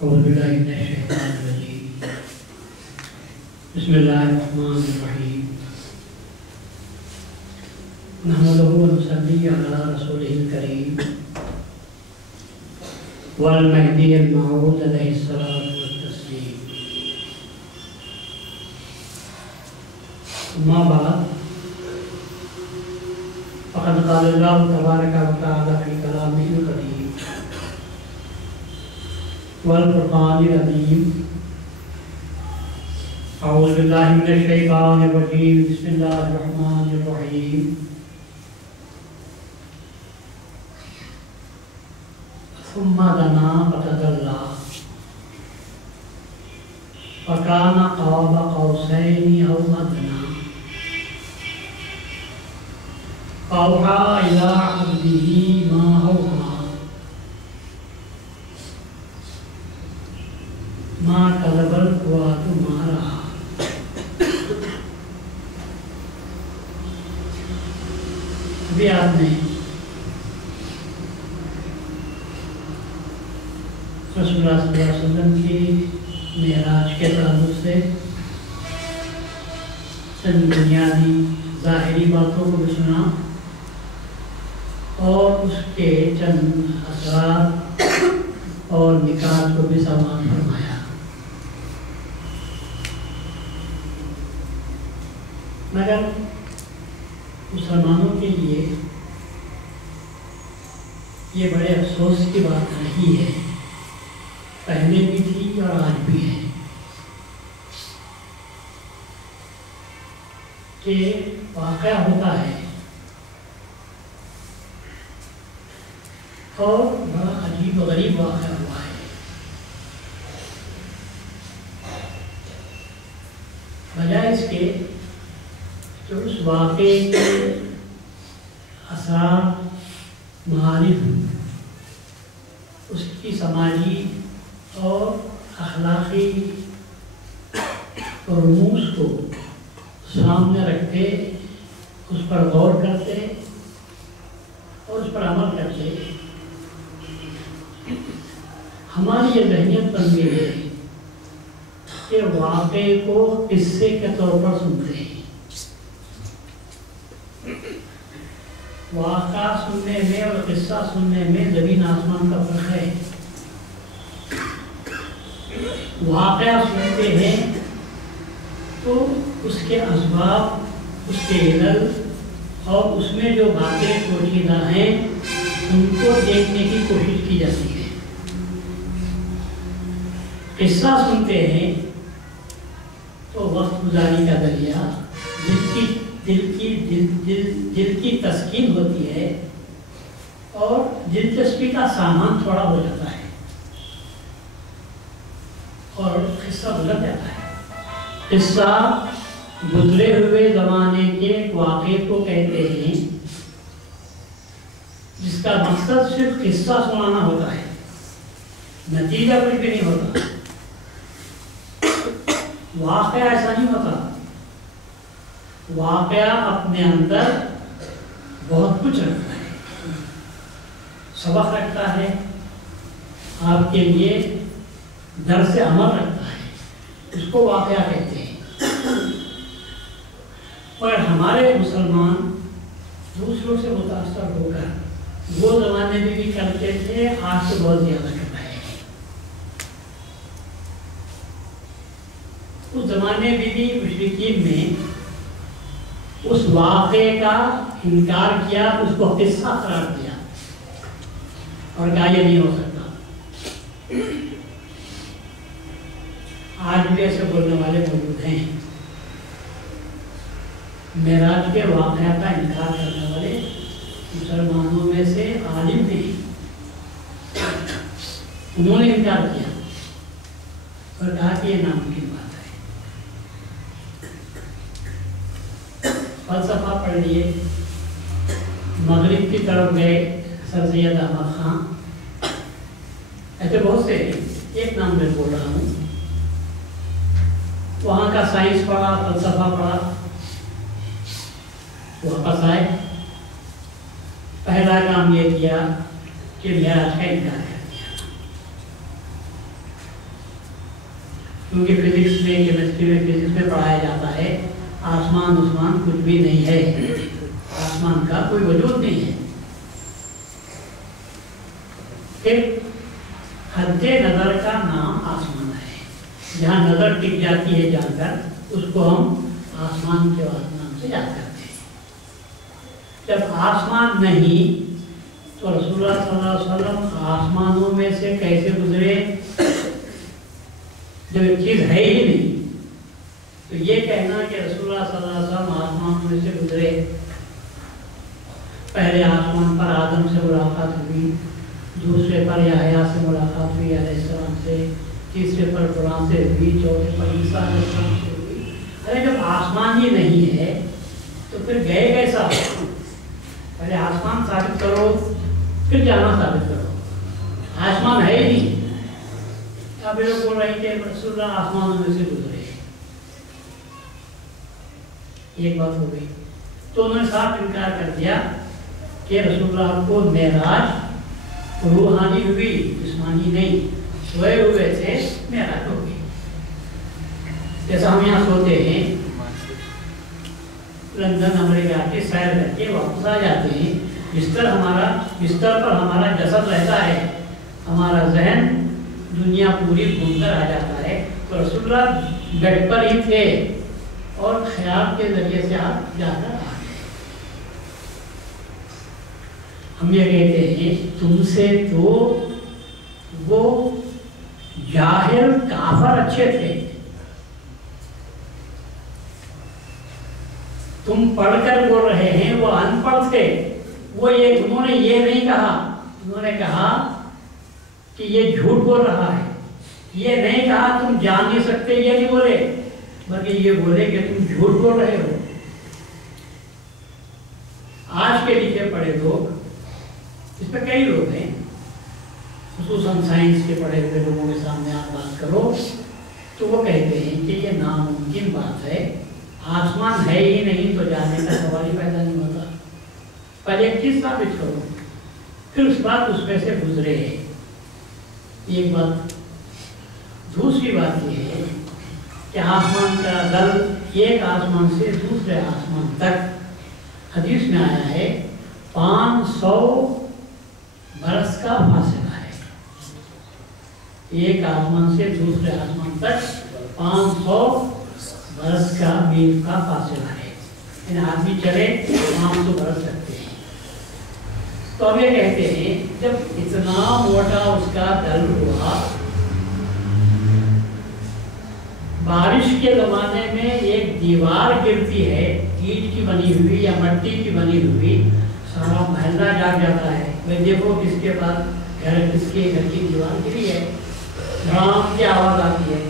اعوذ باللہ من الشیطان الرجیم بسم اللہ الرحمن الرحیم نحمدہ ونصلی علی رسولہ الکریم والمہدی الموعود علیہ الصلاۃ والتسلیم اما بعد فقد قال اللہ تبارک و تعالی فی کلامہ القدیم والفرقان العظیم اعوذ باللہ من الشیطان الرجیم بسم اللہ الرحمن الرحیم ثم دنا فتدلی فکان قاب قوسین او ادنی فاوحی الی عبدہ ما اوحی ما کذب الفؤاد ما رأى۔ ابھی آپ نے رسول اللہ صلی اللہ علیہ وسلم کی معراج کے تعلق سے چند بنیادی ظاہری باتوں کو بھی سنا اور اس کے چند اثرات اور نکات کو بھی سماعت فرمایا۔ مگر مسلمانوں کے لیے یہ بڑے افسوس کی بات نہیں ہے، پہلے بھی تھی اور آج بھی ہے، کہ واقعہ ہوتا ہے اور بڑا عجیب و غریب واقعہ ہوا ہے۔ وجہ اس کے جو اس واقعے کے اثرات معارف اس کی سماجی اور اخلاقی رموز کو سامنے رکھتے، اس پر غور کرتے اور اس پر عمل کرتے، ہماری یہ ذہنیت بن گئی ہے کہ واقعے کو قصے کے طور پر سنتے ہیں۔ واقعہ سننے میں اور قصہ سننے میں زمین آسمان کا فرق ہے۔ واقعہ سنتے ہیں تو اس کے اسباب، اس کے علل اور اس میں جو باتیں پوشیدہ ہیں ان کو دیکھنے کی کوشش کی جاتی ہے۔ قصہ سنتے ہیں تو وقت گزاری کا ذریعہ، دل کی تسکین ہوتی ہے اور دلچسپی کا سامان تھوڑا ہو جاتا ہے اور قصہ بدل جاتا ہے۔ قصہ گزرے ہوئے زمانے کے واقعے کو کہتے ہیں جس کا مقصد صرف قصہ سنانا ہوتا ہے، نتیجہ کچھ بھی نہیں ہوتا۔ واقعہ ایسا نہیں ہوتا، واقعہ اپنے اندر بہت کچھ رکھتا ہے، سبق رکھتا ہے، آپ کے لیے درس عمل رکھتا ہے، اس کو واقعہ کہتے ہیں۔ اور ہمارے مسلمان دوسروں سے متاثر ہو کر وہ زمانے میں بھی کرتے تھے، آج سے بہت زیادہ کر رہے ہیں۔ اس زمانے میں بھی مشرکین نے اس واقعے کا انکار کیا، اس کو قصہ قرار دیا اور کہا یہ نہیں ہو سکتا۔ آج بھی ایسے بولنے والے موجود ہیں۔ معراج کے واقعہ کا انکار کرنے والے مسلمانوں میں سے عالم نہیں، انہوں نے انکار کیا اور کہا کہ یہ ناممکن بات ہے۔ فلسفہ پڑھ لیے، مغرب کی طرف گئے، سر سید احمد خان، ایسے بہت سے، ایک نام میں بول رہا ہوں، وہاں کا سائنس پڑھا، فلسفہ پڑھا، واپس آئے، پہلا کام یہ کیا کہ معراج کا انکار کر دیا۔ کیونکہ فزکس میں، کیمسٹری میں، فزکس میں پڑھایا جاتا ہے آسمان عثمان کچھ بھی نہیں ہے، آسمان کا کوئی وجود نہیں ہے۔ پھر حد نظر کا نام آسمان ہے، جہاں نظر ٹک جاتی ہے جا کر اس کو ہم آسمان کے نام سے یاد کرتے ہیں۔ جب آسمان نہیں تو رسول اللہ صلی اللہ علیہ وسلم آسمانوں میں سے کیسے گزرے؟ جب ایک چیز ہے ہی نہیں تو یہ کہنا کہ رسول اللہ صلی اللہ علیہ وسلم آسمانوں میں سے گزرے، پہلے آسمان پر آدم سے ملاقات ہوئی، دوسرے پر یحییٰ سے ملاقات ہوئی علیہ السلام سے، تیسرے پر قرآن سے ہوئی، چوتھے پر عیسیٰ علیہ السلام سے ہوئی۔ ارے جب آسمان ہی نہیں ہے تو پھر گئے کیسا؟ پہلے آسمان ثابت کرو پھر جانا ثابت کرو، آسمان ہے ہی نہیں۔ اب یہ لوگ بول رہے ہیں کہ رسول اللہ آسمانوں میں سے گزرے، ایک بات ہو گئی۔ تو انہوں نے صاف انکار کر دیا کہ رسول اللہ کو معراج روحانی ہوئی، جسمانی نہیں، سوئے ہوئے تھے، معراج ہو گئی۔ جیسا ہم یہاں سوتے ہیں، لندن امریکہ کے سیر کر کے واپس آ جاتے ہیں، بستر پر ہمارا جسد رہتا ہے، ہمارا ذہن دنیا پوری گھوم کر آ جاتا ہے۔ تو رسول اللہ بیڈ پر ہی تھے اور خیال کے ذریعے سے آپ جا کر آ گئے۔ ہم یہ کہتے ہیں تم سے تو وہ جاہل کافر اچھے تھے، تم پڑھ کر بول رہے ہیں وہ ان پڑھ تھے۔ انہوں نے یہ نہیں کہا، انہوں نے کہا کہ یہ جھوٹ بول رہا ہے، یہ نہیں کہا تم جان نہیں سکتے، یہ نہیں بولے، بلکہ یہ بولے کہ تم جھوٹ بول رہے ہو۔ آج کے لکھے پڑھے لوگ، اس پہ کئی لوگ ہیں، خصوصاً سائنس کے پڑھے ہوئے لوگوں کے سامنے آپ بات کرو تو وہ کہتے ہیں کہ یہ ناممکن بات ہے، آسمان ہے ہی نہیں تو جانے کا سوال ہی پیدا نہیں ہوتا۔ پہلے ایک چیز ثابت کرو پھر اس بات اس میں سے گزرے۔ ایک بات۔ دوسری بات یہ ہے کہ آسمان کا دل ایک آسمان سے دوسرے آسمان تک حدیث میں آیا ہے 500 برس کا فاصلہ ہے، ایک آسمان سے دوسرے آسمان تک 500 برس کا میل کا فاصلہ ہے، یعنی آدمی چلے 500 برس لگتے ہیں۔ تو ہم یہ کہتے ہیں جب اتنا موٹا اس کا دل ہوا، بارش کے زمانے میں ایک دیوار گرتی ہے اینٹ کی بنی ہوئی یا مٹی کی بنی ہوئی، سارا محلہ جاگ جاتا ہے، میں دیکھو کس کے پاس کس کے گھر کی دیوار گری ہے، دھڑام کی آواز آتی ہے۔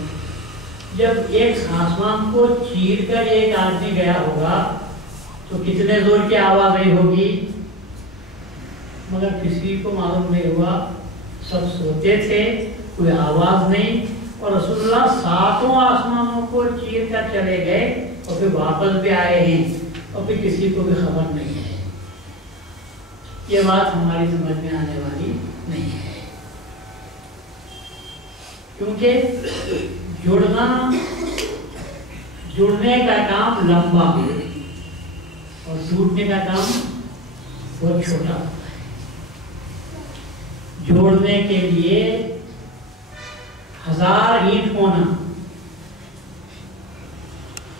جب ایک آسمان کو چیر کر ایک آدمی گیا ہوگا تو کتنے زور کی آواز آئی ہوگی، مگر کسی کو معلوم نہیں ہوا، سب سوتے تھے، کوئی آواز نہیں، اور رسول اللہ 7 آسمانوں کو چیر کر چلے گئے اور پھر واپس بھی آئے ہیں اور پھر کسی کو بھی خبر نہیں ہے۔ یہ بات ہماری سمجھ میں آنے والی نہیں ہے، کیونکہ جڑنے کا کام لمبا اور ٹوٹنے کا کام بہت چھوٹا ہوتا ہے۔ جوڑنے کے لیے 1000 اینٹ ہونا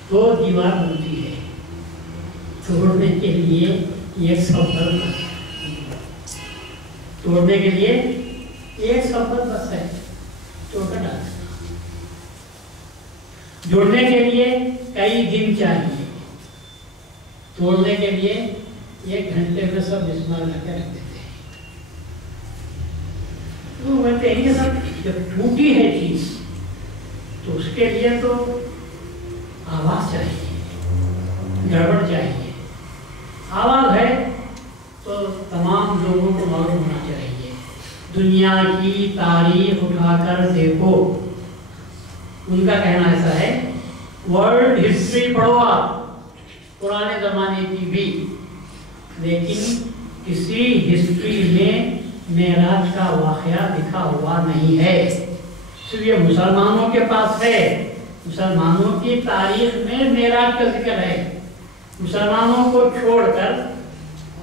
تو دیوار بنتی ہے، توڑنے کے لیے 100 بس، توڑنے کے لیے 100 بس ہے، توڑ کر ڈال دینا۔ جوڑنے کے لیے کئی دن چاہیے، توڑنے کے لیے 1 گھنٹے میں سب بسم اللہ کے رکھ دیتے ہیں۔ وہ کہتے ہیں کہ سب جب ٹوٹی ہے چیز تو اس کے لیے تو آواز چاہیے، گڑبڑ چاہیے، آواز ہے تو تمام لوگوں کو معلوم ہونا چاہیے۔ دنیا کی تاریخ اٹھا کر دیکھو، ان کا کہنا ایسا ہے، ورلڈ ہسٹری پڑھو آپ پرانے زمانے کی بھی، لیکن کسی ہسٹری میں معراج کا واقعہ لکھا ہوا نہیں ہے، صرف یہ مسلمانوں کے پاس ہے، مسلمانوں کی تاریخ میں معراج کا ذکر ہے، مسلمانوں کو چھوڑ کر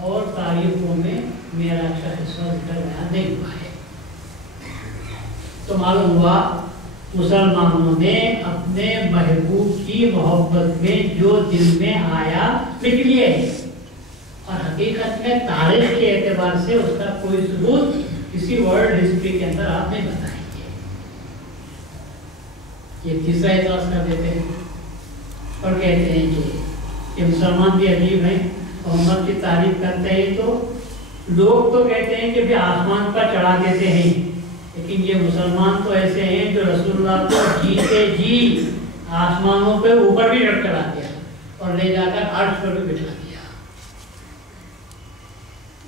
اور تاریخوں میں معراج کا حصہ ذکر نہیں ہوا ہے۔ تو معلوم ہوا مسلمانوں نے اپنے محبوب کی محبت میں جو دل میں آیا لکھ لیے، اور حقیقت میں تاریخ کے اعتبار سے اس کا کوئی ثبوت کسی ورلڈ ہسٹری کے اندر آپ نہیں بتائیں گے۔ یہ تیسرا اعتراض کر دیتے ہیں اور کہتے ہیں کہ یہ مسلمان بھی عجیب ہیں، محمد کی تعریف کرتے ہیں تو لوگ تو کہتے ہیں کہ بھی آسمان پر چڑھا دیتے ہیں، لیکن یہ مسلمان تو ایسے ہیں جو رسول اللہ کو جیتے جی آسمانوں پہ اوپر بھی چڑھا دیا اور لے جا کر عرش پر بھی بٹھا دیا۔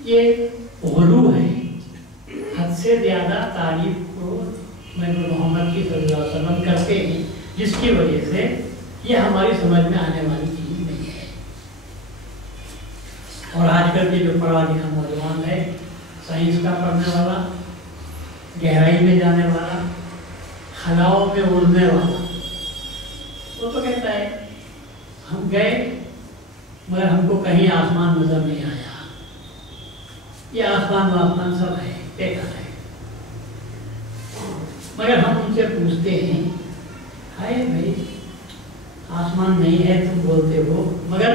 یہ غلو ہے، حد سے زیادہ تعریف کو محمد کی صلی اللہ علیہ وسلم کرتے ہیں، جس کی وجہ سے یہ ہماری سمجھ میں آنے والی چیز نہیں ہے۔ اور آج کل کے جو پڑھا لکھا نوجوان ہے، سائنس کا پڑھنے والا، گہرائی میں جانے والا، خلاؤں میں اڑنے والا، وہ تو کہتا ہے ہم گئے مگر ہم کو کہیں آسمان نظر نہیں آیا، یہ آسمان سب ہے، بیکار ہے۔ مگر ہم ان سے پوچھتے ہیں ہائے بھائی آسمان نہیں ہے تم بولتے ہو، مگر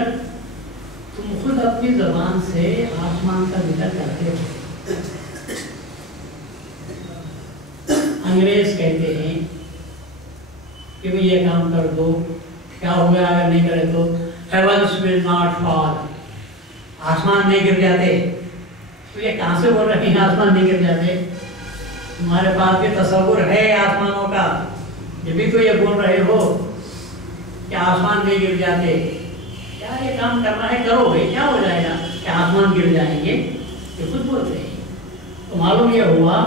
تم خود اپنی زبان سے آسمان کا ذکر کرتے ہو۔ انگریز کہتے ہیں کہ یہ کام کر دو، کیا ہو گیا اگر نہیں کرے تو heavens will not fall، آسمان نہیں گر جاتے۔ تو یہ کہاں سے بول رہے ہیں آسمان نہیں گر جاتے؟ تمہارے پاس بھی تصور ہے آسمانوں کا، جب بھی تو یہ بول رہے ہو کہ آسمان نہیں گر جاتے، کیا یہ کام کرنا ہے کرو بھائی، کیا ہو جائے گا کہ آسمان گر جائیں گے، یہ خود بولتے ہیں۔ تو معلوم یہ ہوا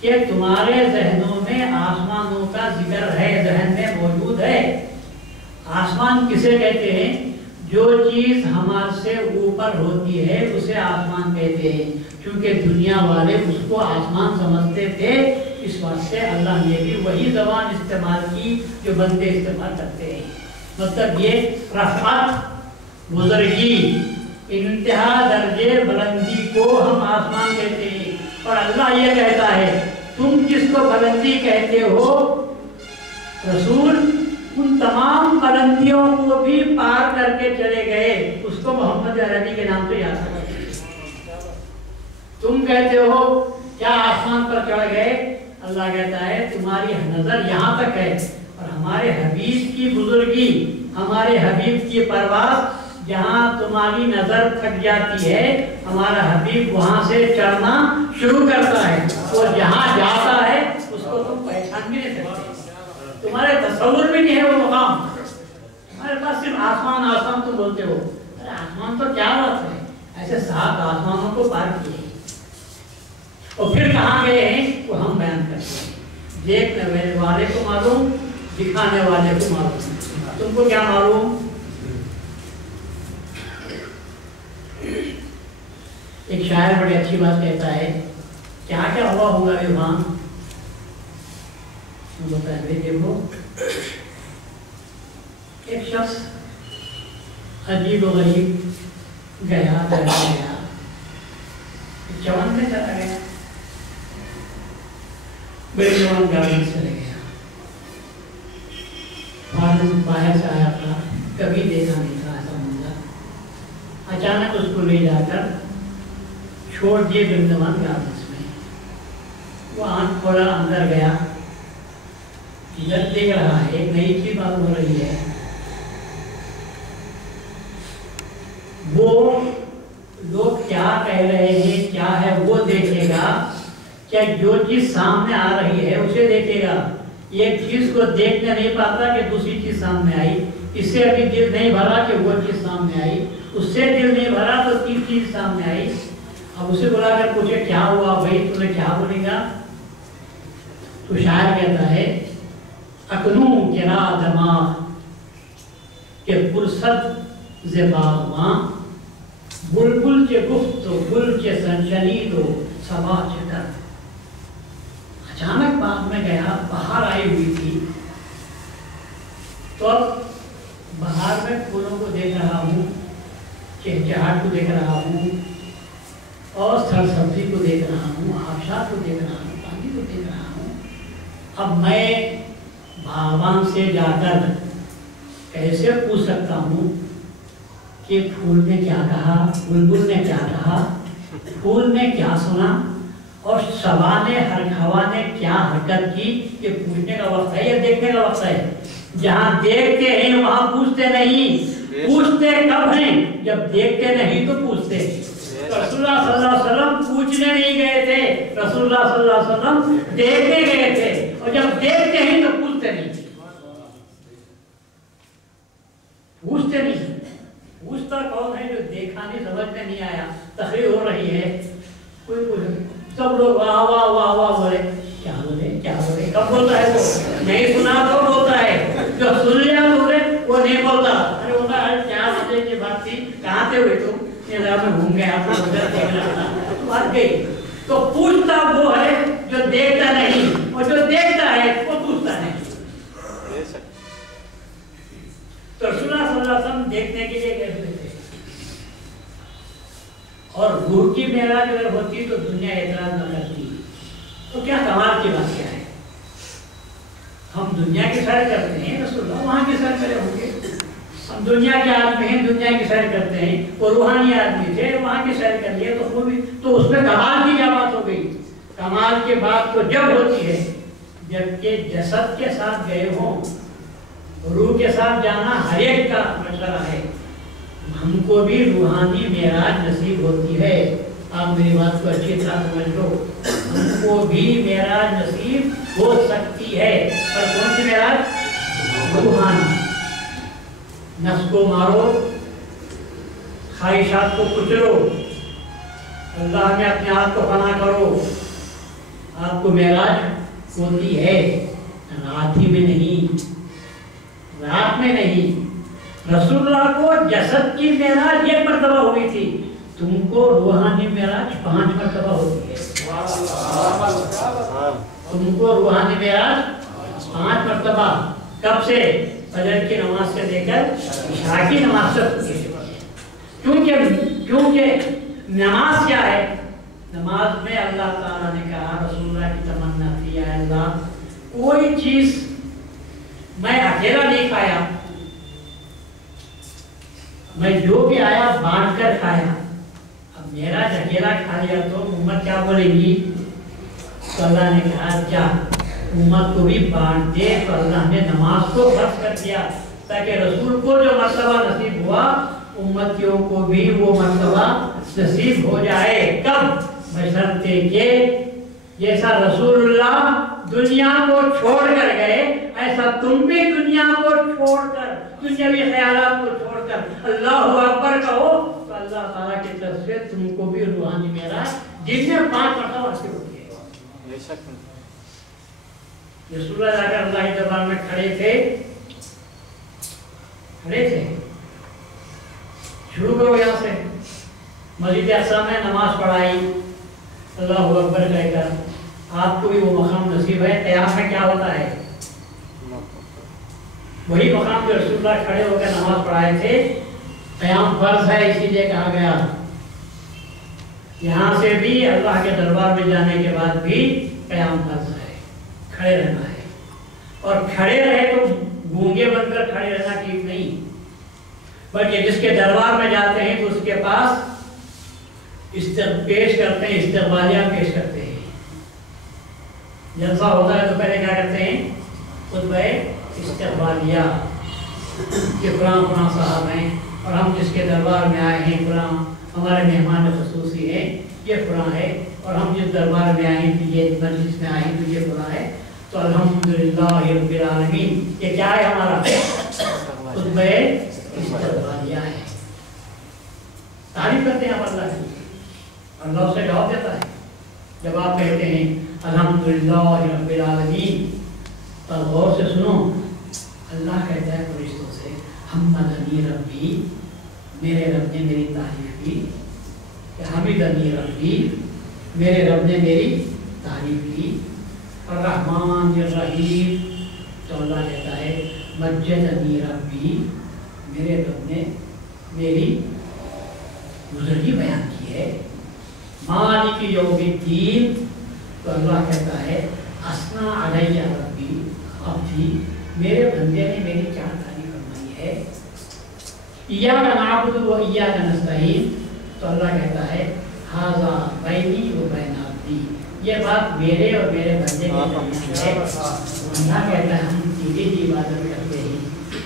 کہ تمہارے ذہنوں میں آسمانوں کا ذکر ہے، ذہن میں موجود ہے۔ آسمان کسے کہتے ہیں؟ جو چیز ہمارے سے اوپر ہوتی ہے اسے آسمان کہتے ہیں، کیونکہ دنیا والے اس کو آسمان سمجھتے تھے، اس واسطے اللہ نے بھی وہی زبان استعمال کی جو بندے استعمال کرتے ہیں۔ مطلب یہ رفعت، بزرگی، انتہا درجے بلندی کو ہم آسمان کہتے ہیں، اور اللہ یہ کہتا ہے تم جس کو بلندی کہتے ہو رسول ان تمام بلندیوں کو بھی پار کر کے چلے گئے، اس کو محمد عربی کے نام سے یاد کرتے۔ تم کہتے ہو کیا آسمان پر چڑھ گئے، اللہ کہتا ہے تمہاری نظر یہاں تک ہے، اور ہمارے حبیب کی بزرگی، ہمارے حبیب کی پرواز جہاں تمہاری نظر تھک جاتی ہے، ہمارا حبیب وہاں سے چڑھنا شروع کرتا ہے، اور جہاں جاتا ہے اس کو تم پہچان بھی نہیں سکتے، تمہارے تصور بھی نہیں ہے وہ مقام۔ ہمارے پاس صرف آسمان آسمان تم بولتے ہو، ارے آسمان تو کیا بات ہے، ایسے 7 آسمانوں کو پار کیے اور پھر کہاں گئے ہیں وہ ہم بیان کرتے ہیں۔ دیکھنے والے کو معلوم، دکھانے والے کو معلوم، تم کو کیا معلوم؟ ایک شاعر بڑی اچھی بات کہتا ہے، کیا کیا ہوا ہوگا وہاں؟ دیکھو ایک شخص عجیب و غریب گیا جوان میں چلا گیا، بڑے جوان گاڑی سے چلے گیا، باہر سے آیا تھا، کبھی دیکھا نہیں تھا ایسا منظر، اچانک اس کو لے جا کر چھوڑ دیے بندوان گارڈنس میں۔ وہ آنکھ کھولا، اندر گیا، ادھر دیکھ رہا ہے، ایک نئی چیز بات ہو رہی ہے، وہ لوگ کیا کہہ رہے ہیں کیا ہے وہ دیکھے گا، کیا جو چیز سامنے آ رہی ہے اسے دیکھے گا؟ ایک چیز کو دیکھنے نہیں پاتا کہ دوسری چیز سامنے آئی، اس سے ابھی دل نہیں بھرا کہ وہ چیز سامنے آئی، اس سے دل نہیں بھرا تو تیسری چیز سامنے آئی۔ اب اسے بلا کر پوچھے کیا ہوا بھائی، تمہیں کیا بولے گا؟ تو شاعر کہتا ہے اکنوں کرا دماغ کہ پرسد زباغ ماں، بلبل کے گفت و گل کے سنشنید و صبا چکر۔ اچانک باغ میں میں گیا، باہر آئی ہوئی تھی، تو اب باہر میں پھولوں کو دیکھ رہا ہوں، چہچہاٹ کو دیکھ رہا ہوں، اور سر سبزی کو دیکھ رہا ہوں، آبشار کو دیکھ رہا ہوں، پانی کو دیکھ رہا ہوں۔ اب میں باغبان سے جا کر کیسے پوچھ سکتا ہوں کہ پھول نے کیا کہا، بلبل نے کیا کہا، پھول نے کیا سنا، اور صبا نے، ہر ہوا نے کیا حرکت کی؟ یہ پوچھنے کا وقت ہے یا دیکھنے کا وقت ہے؟ جہاں دیکھتے ہیں وہاں پوچھتے نہیں، پوچھتے کب ہیں؟ جب دیکھتے نہیں تو پوچھتے۔ رسول اللہ صلی اللہ علیہ وسلم پوچھنے نہیں گئے تھے، رسول اللہ صلی اللہ علیہ وسلم دیکھنے گئے تھے، اور جب دیکھتے ہیں تو پوچھتے نہیں، پوچھتے نہیں۔ پوچھتا کون ہے؟ جو دیکھا نہیں، سمجھ میں نہیں آیا، تقریر ہو رہی ہے، کوئی سب لوگ واہ واہ واہ واہ بولے، کیا بولے کیا بولے، کب بولتا ہے وہ؟ نہیں سنا تو بولتا ہے، جو سن لیا بولے وہ نہیں بولتا۔ ارے بولتا ہے کیا مزے کی بات تھی، کہاں تھے ہوئے تم؟ یہ میں گھوم گیا، آپ کو ادھر دیکھ رہا تھا، تو بات گئی۔ تو پوچھتا وہ ہے جو دیکھتا نہیں، اور جو دیکھتا ہے وہ پوچھتا نہیں۔ تو رسول اللہ صلی اللہ علیہ وسلم دیکھنے کے لیے گئے ہوئے تھے، اور روح کی معراج اگر ہوتی تو دنیا اعتراض نہ کرتی، تو کیا کمال کی بات کیا ہے؟ ہم دنیا کی سیر کرتے ہیں، رسول اللہ وہاں کی سیر کرے ہوں گے۔ ہم دنیا کے آدمی ہیں، دنیا کی سیر کرتے ہیں، وہ روحانی آدمی تھے، وہاں کی سیر کر لیے، تو وہ بھی تو اس میں کمال کی کیا بات ہو گئی؟ کمال کی بات تو جب ہوتی ہے جبکہ جسد کے ساتھ گئے ہوں، روح کے ساتھ جانا ہر ایک کا مسئلہ ہے۔ ہم کو بھی روحانی معراج نصیب ہوتی ہے، آپ میری بات کو اچھی طرح سمجھ لو، ہم کو بھی معراج نصیب ہو سکتی ہے، پر کون سی معراج؟ روحانی۔ نفس کو مارو، خواہشات کو کچلو، اللہ میں اپنے آپ کو فنا کرو، آپ کو معراج ہوتی ہے، رات ہی میں نہیں، رات میں نہیں۔ رسول اللہ کو جسد کی معراج 1 مرتبہ ہوئی تھی، تم کو روحانی معراج 5 مرتبہ ہوتی ہے۔ تم کو روحانی معراج 5 مرتبہ، کب سے؟ فجر کی نماز سے لے کر عشاء کی نماز تک۔ کیونکہ نماز کیا ہے؟ نماز میں اللہ تعالیٰ نے کہا، رسول اللہ کی تمنا تھی، اے اللہ کوئی چیز میں اکیلا نہیں کھایا، میں جو بھی آیا بانٹ کر کھایا، اب میرا اکیلا کھا لیا تو امت کیا بولے گی؟ تو اللہ نے کہا کیا امت کو بھی بانٹ دے، تو اللہ نے نماز کو فرض کر دیا تاکہ رسول کو جو مرتبہ نصیب ہوا امتیوں کو بھی وہ مرتبہ نصیب ہو جائے۔ کب؟ بشرطے کہ جیسا رسول اللہ دنیا کو چھوڑ کر گئے، ایسا تم بھی دنیا کو چھوڑ کر، دنیاوی خیالات کو چھوڑ کر اللہ اکبر کہو، تو اللہ تعالیٰ کی طرف سے تم کو بھی روحانی معراج جن میں 5 مرتبہ حاصل ہوتی ہے۔ رسول اللہ جا کر اللہ کے دربار میں کھڑے تھے، شروع کرو یہاں سے، مسجد اقصی میں نماز پڑھائی اللہ اکبر کہہ کر، آپ کو بھی وہ مقام نصیب ہے۔ قیام میں کیا ہوتا ہے؟ وہی مقام جو رسول اللہ کھڑے ہو کر نماز پڑھائے تھے، قیام فرض ہے، اسی لیے کہا گیا یہاں سے بھی اللہ کے دربار میں جانے کے بعد بھی قیام فرض ہے، کھڑے رہنا ہے، اور کھڑے رہے تو گونگے بن کر کھڑے رہنا ٹھیک نہیں، بلکہ جس کے دربار میں جاتے ہیں تو اس کے پاس پیش کرتے ہیں، استقبالیہ پیش کرتے ہیں۔ جلسہ ہوتا ہے تو پہلے کیا کرتے ہیں؟ خطبہ استقبالیہ، کہ فلاں فلاں صاحب ہیں اور ہم جس کے دربار میں آئے ہیں، فلاں ہمارے مہمان خصوصی ہیں، یہ فلاں ہے، اور ہم جس دربار میں آئے ہیں، یہ مجلس میں آئے ہیں تو یہ فلاں ہے، تو الحمدللہ رب العالمین، یہ کیا ہے؟ ہمارا خطبہ استقبالیہ ہے، تعریف کرتے ہیں آپ اللہ کی، اللہ اس سے جواب دیتا ہے۔ جب آپ کہتے ہیں الحمدللہ رب العالمین، تو غور سے سنو، اللہ کہتا ہے فرشتوں سے حمدنی ربی، میرے رب نے میری تعریف کی، حمدنی ربی، میرے رب نے میری تعریف کی، الرحمن الرحیم. تو اللہ کہتا ہے مجدنی ربی، میرے رب نے میری بزرگی بیان کی ہے. مالک یوم الدین، تو اللہ کہتا ہے اسنا علیہ ربی عبدی، میرے بندے نے میری کیا تعریف فرمائی ہے. ایاک نعبد و ایاک نستعین، تو اللہ کہتا ہے ھذا بینی و بین عبدی، یہ بات میرے اور میرے بندے کے درمیان ہے. اللہ کہتا ہے ہم تیری ہی عبادت کرتے ہیں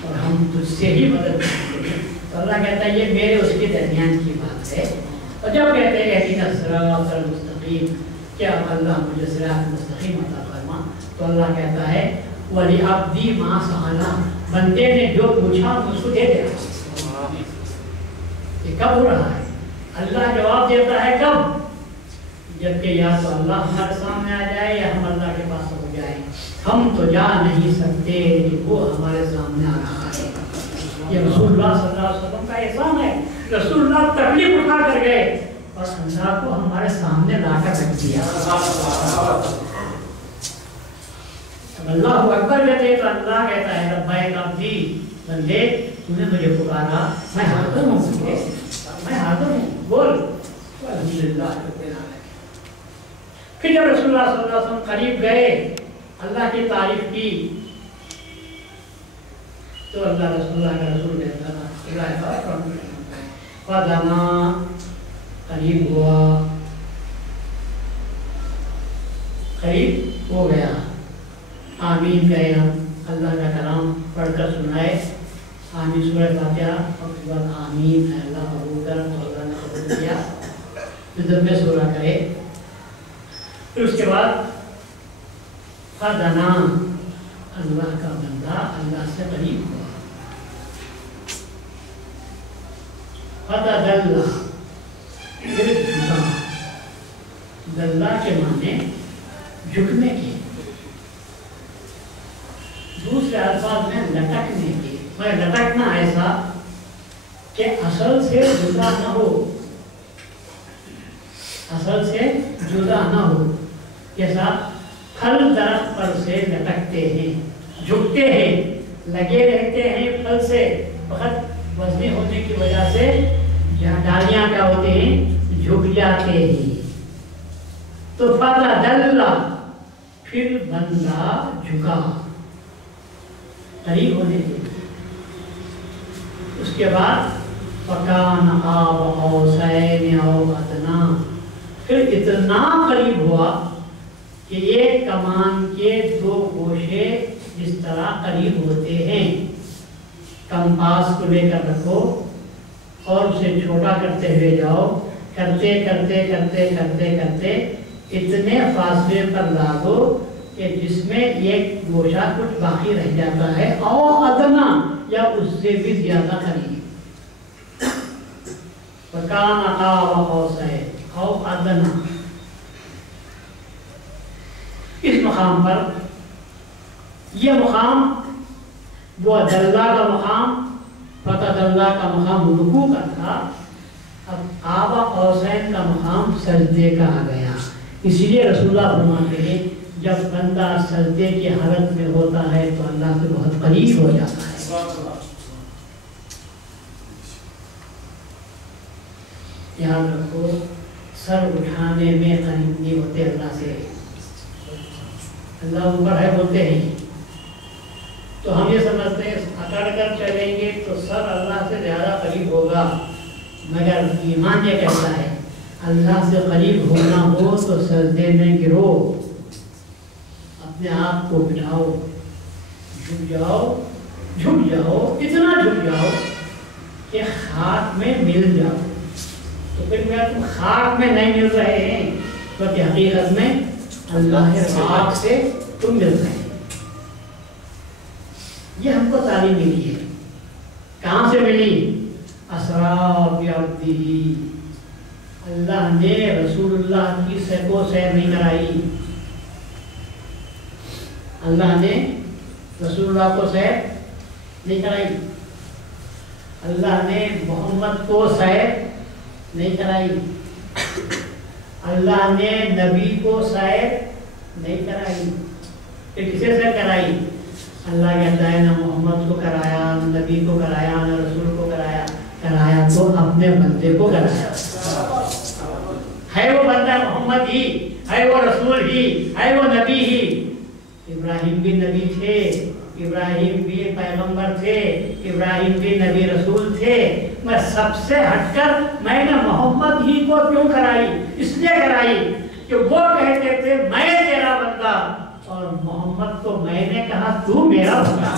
اور ہم تجھ سے ہی مدد کرتے ہیں. تو اللہ کہتا ہے یہ میرے اس کے درمیان کی بات ہے. اور جب کہتے ہیں اہدنا الصراط المستقیم، کیا اللہ مجھے صراط مستقیم عطا فرما، تو اللہ کہتا ہے وَلِعَبْدِي مَا سَأَلَ، بندے نے جو پوچھا اس کو دے دیا. یہ کب ہو رہا ہے؟ اللہ جواب دیتا ہے کب؟ جبکہ یا تو اللہ ہمارے سامنے آ جائے یا ہم اللہ کے پاس ہو جائے. ہم تو جا نہیں سکتے، وہ ہمارے سامنے آ رہا ہے. یہ رسول اللہ صلی اللہ علیہ وسلم کا احسان ہے. رسول اللہ تکلیف اٹھا کر گئے اور اللہ کو ہمارے سامنے لا کر رکھ دیا. اللہ اکبر کہتے تو اللہ کہتا ہے ربائک عبدی، بندے تو نے مجھے پکارا، میں حاضر ہوں، میں حاضر ہوں، بول. الحمدللہ. پھر جب رسول اللہ صلی اللہ علیہ وسلم قریب گئے، اللہ کی تعریف کی، تو اللہ رسول اللہ کا رسول کہتا فدنا، قریب ہوا، قریب ہو گیا. آمین کہے ہم، اللہ کا کلام پڑھ کر سنائے. آمین سورہ فاتحہ اور اس کے بعد آمین ہے اللہ قبول کر، تو اللہ نے قبول کیا. پھر ضم سورہ کرے، پھر اس کے بعد فدنا، اللہ کا بندہ اللہ سے قریب ہوا. فدلہ، پھر جھکا. دلہ کے معنی جھکنے کی، دوسرے الفاظ میں لٹکنے کی. مگر لٹکنا ایسا کہ اصل سے جدا نہ ہو، اصل سے جدا نہ ہو. جیسا پھل درخت پر سے لٹکتے ہیں، جھکتے ہیں، لگے رہتے ہیں پھل سے، فقط وزنی ہونے کی وجہ سے ڈالیاں کیا ہوتے ہیں، جھک جاتے ہیں. تو فدلہ، پھر بندہ جھکا قریب ہونے کے لیے. اس کے بعد فَكَانَ قَابَ قَوْسَيْنِ أَوْ أَدْنَىٰ، پھر اتنا قریب ہوا کہ ایک کمان کے دو گوشے جس طرح قریب ہوتے ہیں. کمپاس کو لے کر رکھو اور اسے چھوٹا کرتے ہوئے جاؤ، کرتے کرتے کرتے کرتے کرتے اتنے فاصلے پر لا دو کہ جس میں ایک گوشہ کچھ باقی رہ جاتا ہے، او ادنا، یا اس سے بھی زیادہ قریب. فَكَانَ قَابَ قَوْسَيْنِ او ادنا. اس مقام پر، یہ مقام وہ دلہ کا مقام، فتدلہ کا مقام رکوع کا تھا. اب قاب قوسین کا مقام سجدے کا آ گیا. اس لیے رسول اللہ فرماتے ہیں جب بندہ سجدے کی حالت میں ہوتا ہے تو اللہ سے بہت قریب ہو جاتا ہے. یاد رکھو، سر اٹھانے میں قریب نہیں ہوتے اللہ سے. اللہ اوپر ہے بولتے ہیں تو ہم یہ سمجھتے ہیں اکڑ کر چلیں گے تو سر اللہ سے زیادہ قریب ہوگا. مگر ایمان یہ کہتا ہے اللہ سے قریب ہونا ہو تو سجدے میں گرو، اپنے آپ کو بٹھاؤ، جھک جاؤ، جھک جاؤ، اتنا جھک جاؤ کہ خاک میں مل جاؤ. تو پھر تم خاک میں نہیں مل رہے ہیں بلکہ حقیقت میں اللہ کے خاک سے تم مل رہے ہیں. یہ ہم کو تعلیم ملی ہے. کہاں سے ملی؟ اسرا بعبدہ. اللہ نے رسول اللہ کی سیر و سیر نہیں کرائی. اللہ نے رسول اللہ کو سیر نہیں کرائی. اللہ نے محمد کو سیر نہیں کرائی. اللہ نے نبی کو سیر نہیں کرائی. کہ کسے سے کرائی؟ اللہ کہتا ہے نہ محمد کو کرایا، نہ نبی کو کرایا، نہ رسول کو کرایا، کرایا تو اپنے بندے کو کرایا۔ ہے وہ بندہ محمد ہی، ہے وہ رسول ہی، ہے وہ نبی ہی۔ ابراہیم بھی نبی تھے، ابراہیم بھی پیغمبر تھے، ابراہیم بھی نبی رسول تھے۔ میں سب سے ہٹ کر میں نے محمد ہی کو کیوں کرائی؟ اس لیے کرائی کہ وہ کہتے تھے میں تیرا بندہ، اور محمد کو میں نے کہا تو میرا بندہ۔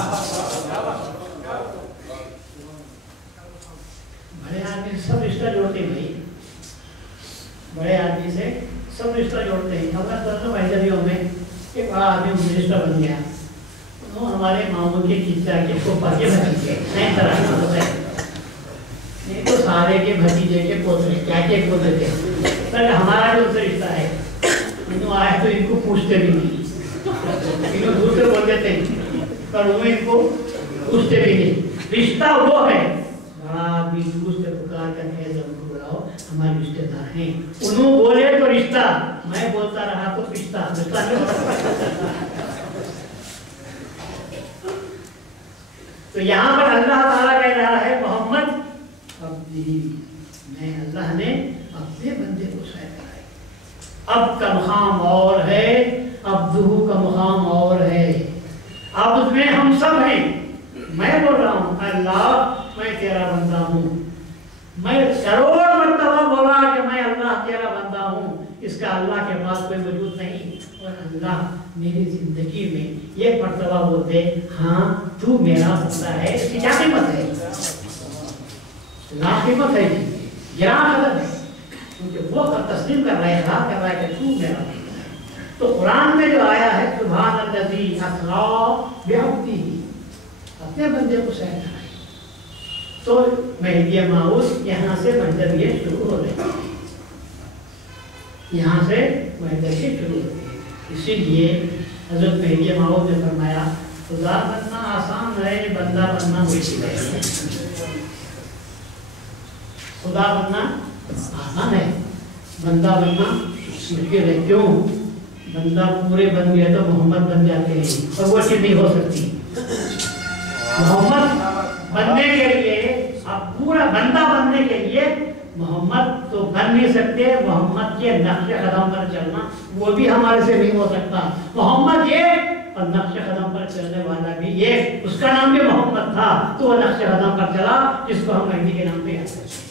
بڑے آدمی سب رشتہ جوڑتے ہیں، بڑے آدمی سے سب رشتہ جوڑتے ہیں۔ ہمارے دونوں بھائیوں میں ایک بڑا آدمی منسٹر بن گیا، وہ ہمارے ماموں کے چچا کے پھوپھا کے بھتیجے نئے طرح کا ہوتا ہے، نہیں تو سارے کے بھتیجے کے پوتے کیا کے پوتے تھے۔ پر ہمارا جو سے رشتہ ہے انہوں آئے تو ان کو پوچھتے بھی نہیں، انہوں دوسرے بولتے تھے پر وہ ان کو پوچھتے بھی نہیں۔ رشتہ وہ ہے بڑا آدمی دوسرے پکار کر کے جب کو بلاؤ ہمارے رشتے دار ہیں، انہوں بولے تو رشتہ، میں بولتا رہا تو رشتہ نہیں ہوتا۔ تو یہاں پر اللہ تعالیٰ کہہ رہا ہے محمد عبدی، میں اللہ نے اپنے بندے کو سیر کرائی۔ اب کا مقام اور ہے، عبدہ کا مقام اور ہے۔ عبد میں ہم سب ہیں، میں بول رہا ہوں اللہ میں تیرا بندہ ہوں، میں کروڑ مرتبہ بولا کہ میں اللہ تیرا بندہ ہوں، اس کا اللہ کے پاس کوئی وجود نہیں، اور اللہ میری زندگی میں یہ مرتبہ بولتے ہاں تو میرا بندہ ہے، اس کی کیا قیمت ہے؟ لا قیمت ہے، گراں قدر ہے، کیونکہ وہ تسلیم کر رہا ہے کہ تو میرا بندہ ہے۔ تو قرآن میں جو آیا ہے سبحان الذی اسری بعبدہ، اپنے بندے کو سیر کرائی، تو مہدی موعود یہاں سے منظر یہ شروع ہو رہے ہیں، یہاں سے منظر یہ شروع ہوتی ہے۔ اسی لیے حضرت مہدی موعود نے فرمایا خدا بننا آسان ہے، بندہ بننا مشکل ہے۔ خدا بننا آسان ہے، بندہ بننا مشکل ہے۔ کیوں؟ بندہ پورے بن گیا تو محمد بن جاتے ہیں، اور وہ چیز نہیں ہو سکتی۔ محمد بننے کے لیے، اب پورا بندہ بننے کے لیے محمد تو بن نہیں سکتے، محمد کے نقش قدم پر چلنا وہ بھی ہمارے سے نہیں ہو سکتا۔ محمد یہ اور نقش قدم پر چلنے والا بھی یہ، اس کا نام بھی محمد تھا تو وہ نقش قدم پر چلا جس کو ہم مہدی کے نام پہ یاد کرتے ہیں۔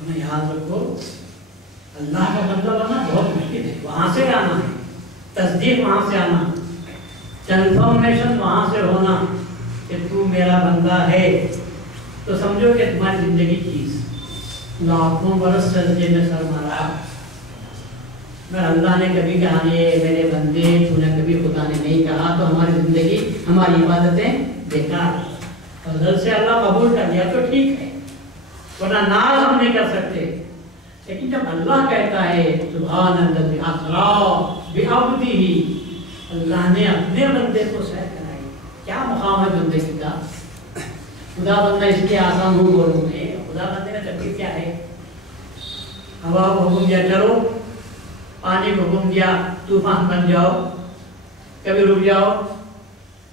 ہمیں یاد رکھو اللہ کا بندہ بننا بہت مشکل ہے، وہاں سے آنا ہے، تصدیق وہاں سے آنا، کنفرمیشن وہاں سے ہونا کہ تو میرا بندہ ہے، تو سمجھو کہ تمہاری زندگی چیز لاکھوں برس سجدے میں سر مارا، میں اللہ نے کبھی کہا یہ میرے بندے، تو نے کبھی خدا نے نہیں کہا، تو ہماری زندگی ہماری عبادتیں بیکار، فضل سے اللہ قبول کر لیا تو ٹھیک ہے، ورنہ ناز ہم نہیں کر سکتے۔ لیکن جب اللہ کہتا ہے سبحان الذی اسری بعبدہ، اللہ نے اپنے بندے کو سیر کرائی، کیا مقام ہے بندگی کا؟ خدا بندہ اس کے آسان ہوں بولوں گے، خدا بندے کا تکلیف کیا ہے؟ ہوا کو حکم دیا چلو، پانی کو حکم دیا طوفان بن جاؤ، کبھی رک جاؤ،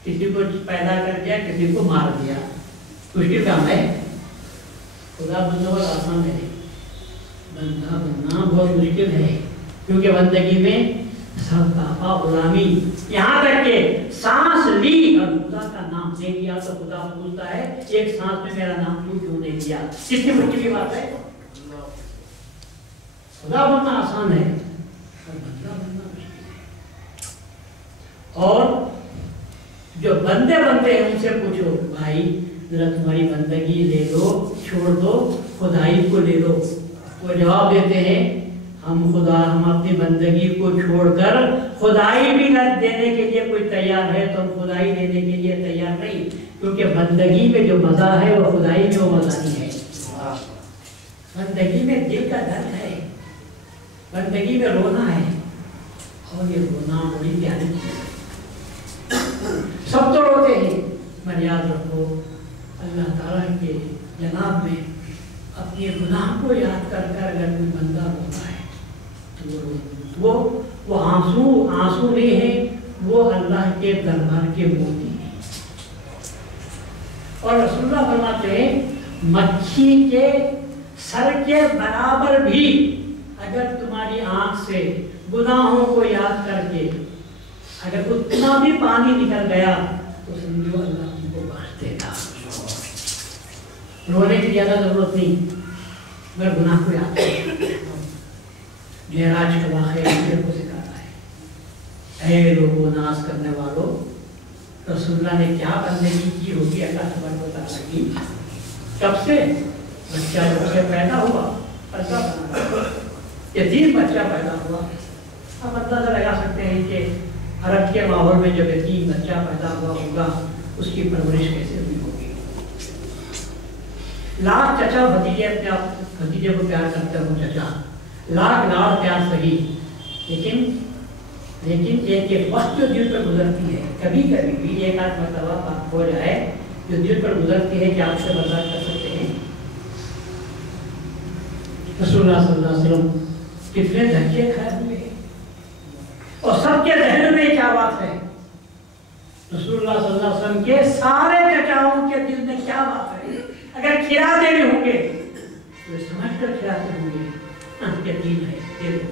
کسی کو پیدا کر دیا کسی کو مار دیا، مشکل کام ہے؟ خدا بندہ بہت آسان ہے، بندہ بننا بہت مشکل ہے، کیونکہ بندگی میں سرکافہ غلامی، یہاں تک کہ سانس لی اور خدا کا نام نہیں لیا تو خدا پوچھتا ہے ایک سانس میں میرا نام کیوں نہیں لیا؟ کتنی مشکل کی بات ہے؟ خدا بننا آسان ہے اور بندہ بننا مشکل ہے۔ اور جو بندے بنتے ہیں ان سے پوچھو بھائی ذرا تمہاری بندگی لے لو، چھوڑ دو، خدائی کو لے لو، وہ جواب دیتے ہیں ہم اپنی بندگی کو چھوڑ کر خدائی بھی نہ دینے کے لیے کوئی تیار ہے تو ہم خدائی دینے کے لیے تیار نہیں، کیونکہ بندگی میں جو مزہ ہے وہ خدائی میں وہ مزہ نہیں ہے۔ بندگی میں دل کا درد ہے، بندگی میں رونا ہے، اور یہ رونا بڑی پیاری چیز ہے، سب تو روتے ہیں، پر یاد رکھو اللہ تعالیٰ کے جناب میں اپنے گناہ کو یاد کر کر اگر کوئی بندہ روتا ہے تو وہ وہاں آنسو نہیں ہیں، وہ اللہ کے دربار کے موتی ہیں۔ اور رسول اللہ فرماتے ہیں مکھی کے سر کے برابر بھی اگر تمہاری آنکھ سے گناہوں کو یاد کر کے اگر اتنا بھی پانی نکل گیا تو سمجھو اللہ تم کو بخش دے گا۔ رونے کی زیادہ ضرورت نہیں، مگر گناہ کو یاد کریں۔ معراج کا واقعہ یہ کو سکھاتا ہے، اے لوگوں ناز کرنے والوں، رسول اللہ نے کیا بندگی کی ہوگی اللہ تبارک و تعالیٰ کی؟ کب سے بچہ جب سے پیدا ہوا اللہ بنا، یتیم بچہ پیدا ہوا۔ اب اندازہ لگا سکتے ہیں کہ عرب کے ماحول میں جب یتیم بچہ پیدا ہوا ہوگا اس کی پرورش کیسے ہوئی ہوگی۔ لاکھ چچا بھتیجے اپنے بھتیجے کو پیار کرتے ہوں، چچا لاکھ لاڑ پیار صحیح، لیکن ایک وقت جو دل پر گزرتی ہے، کبھی کبھی بھی ایک آدھ مرتبہ بات ہو جائے جو دل پر گزرتی ہے کہ آپ سے برداشت کر سکتے ہیں۔ رسول اللہ صلی اللہ علیہ وسلم کتنے دھکے کھائے ہوئے ہیں، اور سب کے ذہن میں کیا بات ہے؟ رسول اللہ صلی اللہ علیہ وسلم کے سارے چچاؤں کے دل میں کیا بات ہے؟ اگر کھلاتے بھی ہوں گے تو سمجھ کر کھلاتے ہوں گے، یقین ہے دل کو۔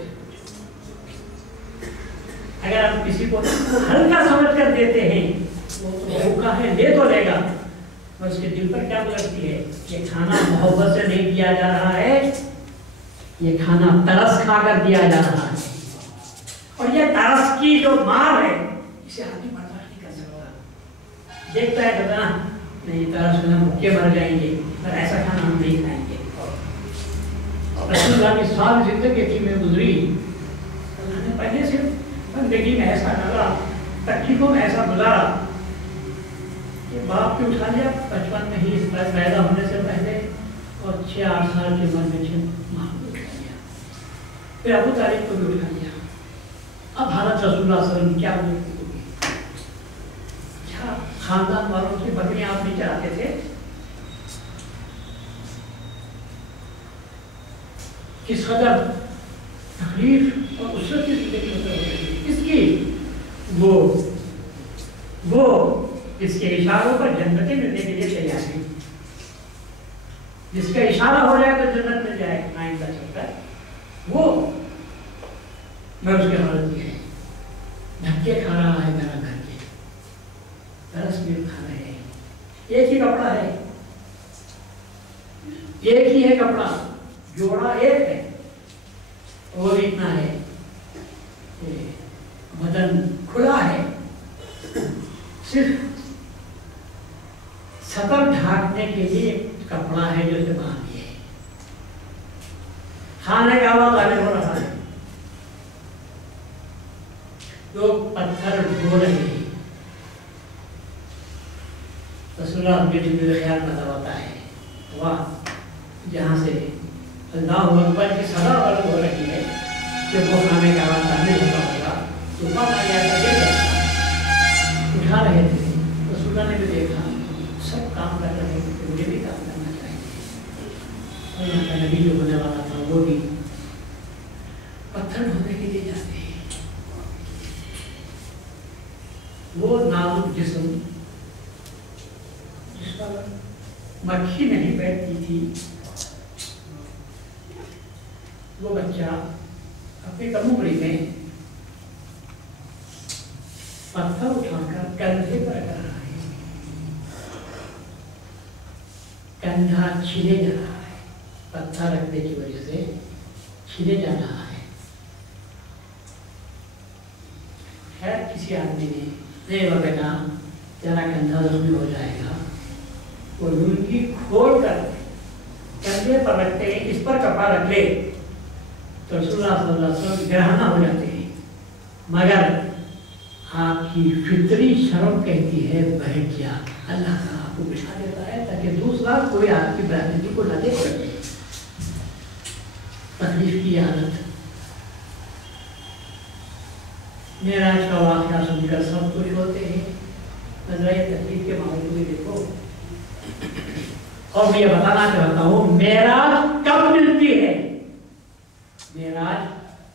اگر آپ کسی کو ہلکا سمجھ کر دیتے ہیں وہ بھوکا ہے لے تو لے گا، اور اس کے دل پر کیا گزرتی ہے؟ یہ کھانا محبت سے نہیں دیا جا رہا ہے، یہ کھانا ترس کھا کر دیا جا رہا ہے، اور یہ ترس کی جو مار ہے اسے آدمی برداشت نہیں کر سکتا۔ دیکھتا ہے کہتا نہیں ترس میں بھوکے مر جائیں گے، پر ایسا کھانا ہم نہیں کھائیں گے۔ رسول اللہ کی سال زندگی تھی میں گزری، اللہ نے پہلے سے زندگی میں ایسا ڈالا، تکلیفوں میں ایسا گزارا کہ باپ کو اٹھا لیا بچپن میں ہی پیدا ہونے سے پہلے، اور 6-8 سال کی عمر میں ماں کو اٹھا لیا، پھر ابو طالب کو بھی اٹھا لیا۔ اب حالت رسول اللہ صلی اللہ علیہ وسلم کیا ہوگی؟ کیا خاندان والوں کی بکریاں آپ نہیں چراتے تھے؟ کس قدر تکلیف اور اسرت کی زندگی ہوتی ہے اس کی، وہ اس کے اشاروں پر جنتیں ملنے کے لیے تیار ہیں۔ جس کا اشارہ ہو جائے تو جنت مل جائے آئندہ چل کر، وہ میں اس کے حالت یہ ہے دھکے کھا رہا ہے میرا گھر کے، ترس میں کھا رہے ہیں، ایک ہی کپڑا ہے، ایک ہی ہے کپڑا، جوڑا ایک ہے، وہ اتنا ہے بدن کھلا ہے، صرف سطر ڈھانکنے کے لیے کپڑا ہے جو اسے باندھ دیا ہے، کھانے کا آواز غالب ہو رہا ہے، لوگ پتھر ڈھو رہے ہیں۔ رسول اللہ میرے خیال میں ہوتا ہے واہ، جہاں سے اللہ اکبر کی صدا غلط ہو رہی ہے کہ وہ کھانے کا آواز تعمیر ہوتا ہوگا، تو اٹھا رہے تھے، رسول اللہ نے بھی دیکھا سب کام کر رہے تھے، مجھے بھی کام کرنا چاہیے، اور یہاں کا نبی جو ہونے والا تھا وہ بھی پتھر ڈھونے کے لیے جاتے ہیں۔ وہ نازک جسم جس پر مکھی نہیں بیٹھتی تھی، وہ بچہ اپنی کم عمری میں پتھر اٹھا کر کندھے پر کر رہا ہے، کندھا چھلے جا رہا ہے، پتھر رکھنے کی وجہ سے چھلے جا رہا ہے۔ خیر کسی آدمی نے نہیں وہ بیٹا تیرا کندھا زخمی ہو جائے گا، وہ لنگی کھول کر کندھے پر رکھتے ہیں، اس پر کپڑا رکھ لے تو رسول اللہ صلی اللہ علیہ وسلم گرہنا ہو جاتے ہیں، مگر آپ کی فطری شرم کہتی ہے بیٹھ جا، اللہ تعالیٰ آپ کو بٹھا دیتا ہے تاکہ دوسرا کوئی آپ کی برادری کو نہ دیکھ سکے۔ تکلیف کی عادت، معراج کا واقعہ سن کر سب خوش ہوتے ہیں، نظرائے تکلیف کے معاملے میں دیکھو۔ اور میں یہ بتانا چاہتا ہوں معراج کب ملتی ہے؟ معراج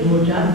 2-4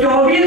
24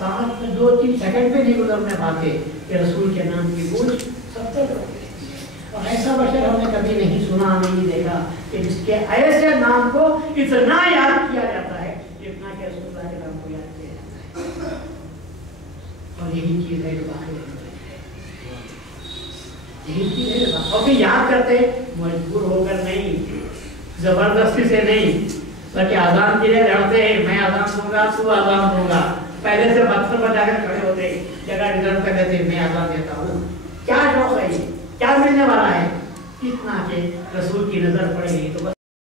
بات 2-3 سیکنڈ پہ نہیں گزرنے پاتے کہ رسول کے نام کی گونج سب تک ہو گئی۔ اور ایسا بشر ہم نے کبھی نہیں سنا، نہیں دیکھا کہ جس کے ایسے نام کو اتنا یاد کیا جاتا ہے جتنا کہ رسول اللہ کے نام کو یاد کیا جاتا ہے۔ اور یہی چیز ہے جو باقی یہی چیز ہے اور پھر یاد کرتے مجبور ہو کر نہیں، زبردستی سے نہیں، بلکہ آزان کے لیے لڑتے ہیں، میں آزان دوں گا تو آزان دوں گا، پہلے سے پتھر بجا کر کھڑے ہوتے، جگہ ریزرو کر دیتے، میں آزان دیتا ہوں۔ کیا شوق ہے، کیا ملنے والا ہے؟ اتنا کہ رسول کی نظر پڑے گی تو